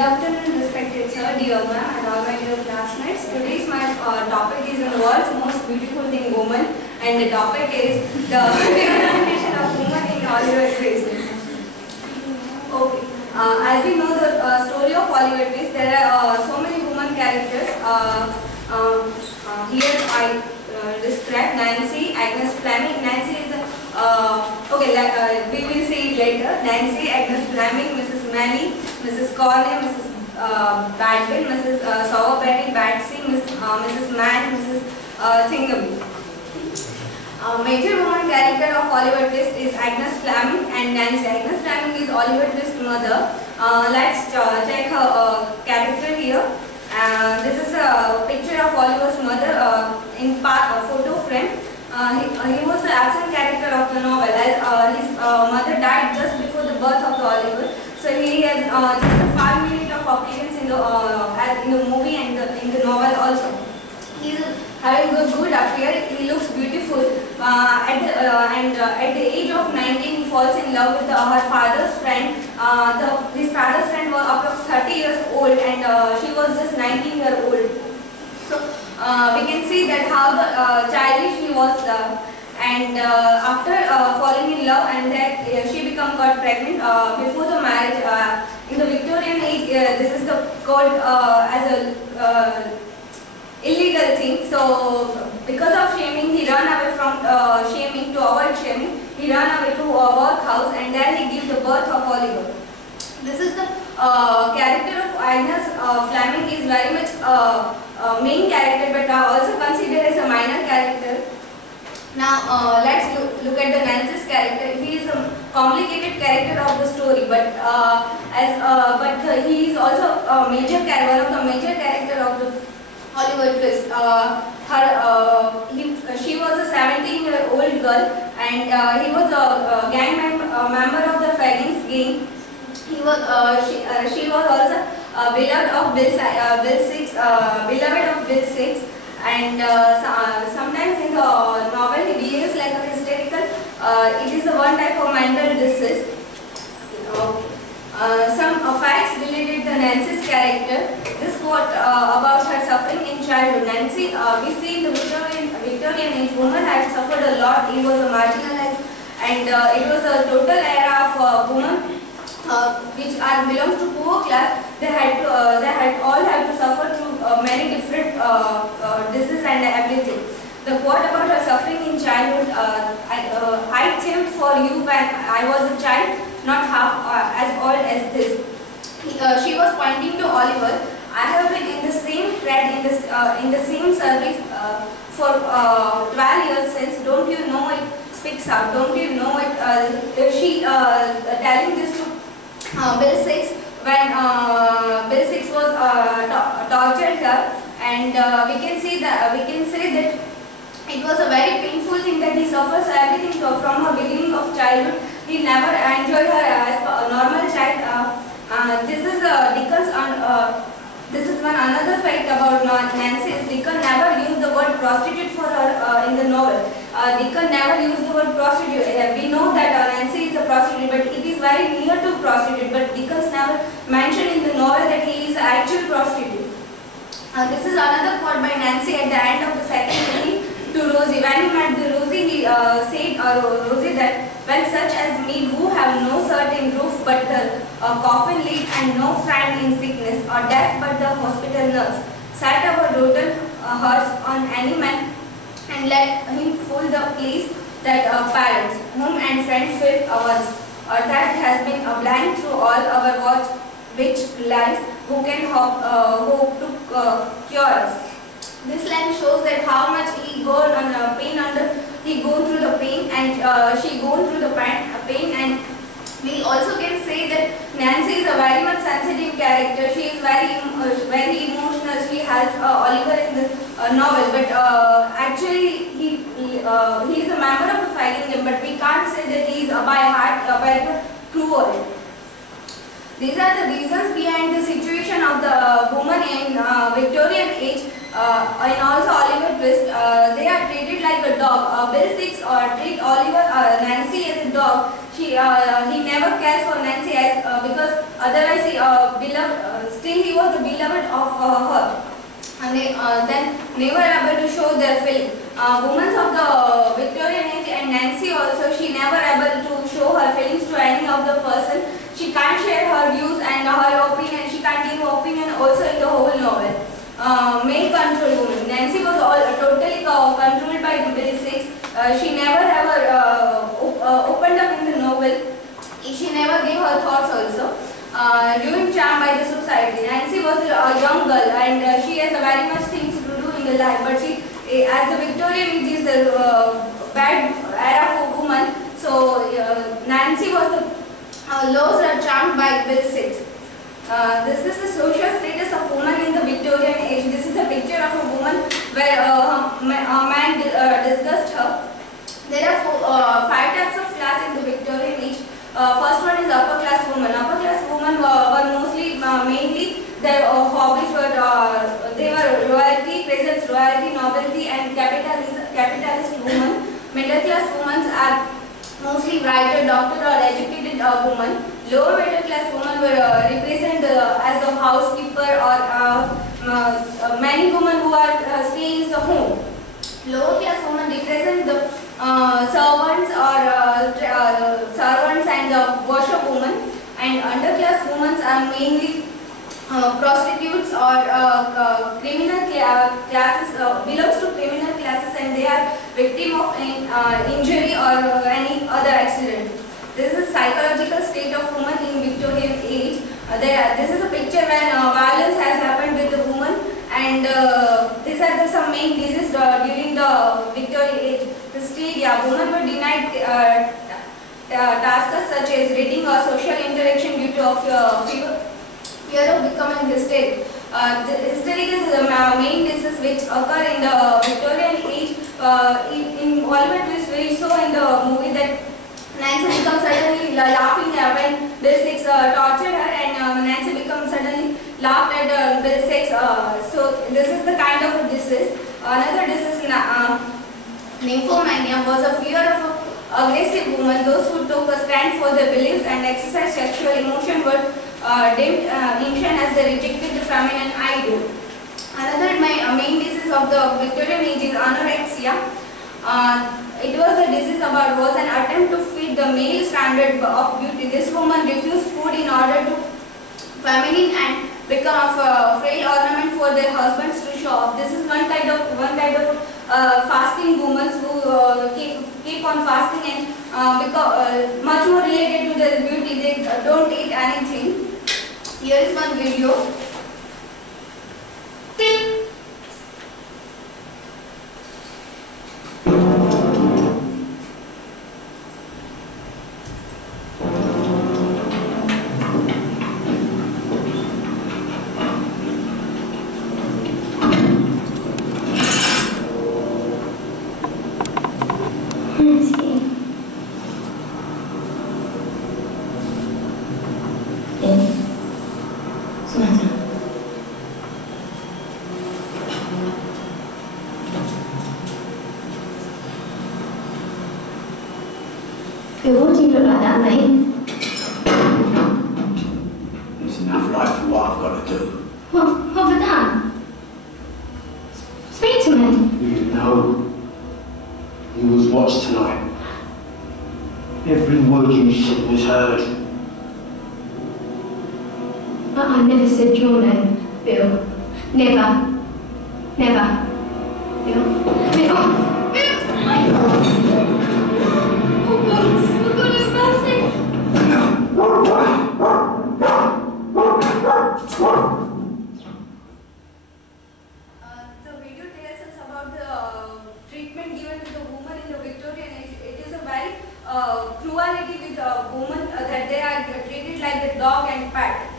afternoon, respected sir, dear ma'am, and all my dear classmates. Today's my topic is the world's most beautiful thing, woman, and the topic is the representation of woman in Oliver Twist. Okay. As we know the story of Oliver Twist, there are so many woman characters. Here I describe Nancy, Agnes Fleming. Nancy is we will see it later. Nancy, Agnes Fleming, Mrs. Manny, Mrs. Corney, Mrs. Badwin, Mrs. Sowerberry, Batsy, Mrs. Mann, Mrs. Thingham. Major woman character of Oliver Twist is Agnes Fleming and Nancy. Agnes Fleming is Oliver Twist's mother. Let's check her character here. This is a picture of Oliver's mother in photo frame. He was the absent character of the novel, as his mother died just before the birth of the Oliver. So he has just a 5 minutes of appearance in the movie and in the novel also. He is having a good appearance. He looks beautiful. At the age of 19, he falls in love with her father's friend. His father's friend was approximately 30 years old, and she was just 19 years old. So we can see that how the childish he was, after falling in love, and that she got pregnant before the marriage. In the Victorian age, this is called as a illegal thing. So because of shaming, he ran away from shaming. To avoid shaming, he ran away to a workhouse, and there he gave the birth of Oliver. This is the character of Agnes Fleming is very much main character, but also considered as a minor character. Now let's look at the Nancy's character. He is a complicated character of the story, but he is also one of the major character of the Oliver Twist. She was a 17-year-old girl, and he was a gang member of the Fennings gang. She was also beloved of Bill Six, and sometimes in the novel he behaves like a hysterical. It is one type of mental disease. Some facts related to Nancy's character. This quote about her suffering in childhood. Nancy, we see in the Victorian age, women had suffered a lot. It was a marginalized, and it was a total era of women which belongs to poor class. They all had to suffer through many different diseases and everything. The quote about her suffering in childhood. I thieved for you when I was a child, not half as old as this. She was pointing to Oliver. I have been in the same thread, in the same service for 12 years since. Don't you know it speaks out? Don't you know it? She telling this to Bill Six when Bill Six was tortured her, and we can say that it was a very painful thing that he suffers everything from her beginning of childhood. He never enjoyed her as a normal child. This is Dickens. This is one another fact about Nancy. Dickens never used the word prostitute for her in the novel. Dickens never used the word prostitute. We know that Nancy is a prostitute, but it is very near to prostitute. But Dickens never mentioned in the novel that he is an actual prostitute. This is another quote by Nancy at the end of the second movie to Rosie. When he met Rosie, he said Rosie that when such as me who have no certain roof but the coffin lid and no friend in sickness or death but the hospital nurse, sat our rotten hearts on any man and let him fill the place that parents, home and friends filled ours, or that has been a blank through all our watch which lies, who can hope to cure us. This line shows that how much he gone on pain he gone through the pain, and she gone through the pain, and we also can say that Nancy is a very much sensitive character. She is very emotional. She helps Oliver in the novel, but actually he is a member of the fighting team, but we can't say that he is by heart very cruel. These are the reasons behind the situation of the woman in Victorian age, and also Oliver Twist. They are treated like a dog. Bill Six treat Nancy as a dog. He never cares for Nancy because otherwise he still he was the beloved of her. And then never able to show their feeling. Women of the Victorian age and Nancy also, she never able to show her feelings to any of the person. She can't share her views and her opinion. She can't give opinion also in the whole novel. Male control woman. Nancy was totally controlled by Bill Six. She never ever opened up in the novel. She never gave her thoughts also. Ruined charm by the society. Nancy was a young girl and she has very much things to do in the life. But she, as the Victorian age is the bad era for women, so Nancy was the lost charmed by Bill Six. This is the social status of women in the Victorian age. This is a picture of a woman where a man discussed her. There are 5 types of class in the Victorian age. First one is upper class women. Upper class women were mostly, mainly their hobbies were, they were royalty, presence, royalty, nobility and capitalist women. Middle class women are mostly writer, doctor or educated women. Lower middle class women were represented as a housekeeper or many women who are staying in the home. Lower class women represent the servants or servants and the washerwomen, and underclass women are mainly prostitutes or criminal classes, belongs to criminal classes, and they are victim of injury or any other accident. This is a psychological state of woman in Victorian age. This is a picture when violence has happened with the woman, and these are some main diseases during the Victorian age. Hysteria. Women were denied tasks such as reading or social interaction due to fear of becoming hysteric. Hysteric is the main disease which occur in the Victorian age. In Hollywood, we saw in the movie that Nancy becomes suddenly laughing when Bill Six tortured her, and Nancy becomes suddenly laughed at Bill Six. So this is the kind of a disease. Another disease, nymphomania, was a fear of aggressive women. Those who took a stand for their beliefs and exercised sexual emotion were deemed ancient as they rejected the feminine ideal. Another main disease of the Victorian age is anorexia. It was a disease was an attempt to feed the male standard of beauty. This woman refused food in order to feminine and become a frail ornament for their husbands to show off. This is one kind of fasting women who keep on fasting and become much more related to their beauty. They don't eat anything. Here is one video. Bill, what do you look like that, mate? It's enough life for what I've got to do. What have I done? Speak to me. You know, he was watched tonight. Every word you said was heard. But I never said your name, Bill. Never. Never. Bill. Bill. Oh God, for goodness mercy. The video tells us about the treatment given to the woman in the Victorian age. It is a very cruelty with the woman that they are treated like the dog and pet.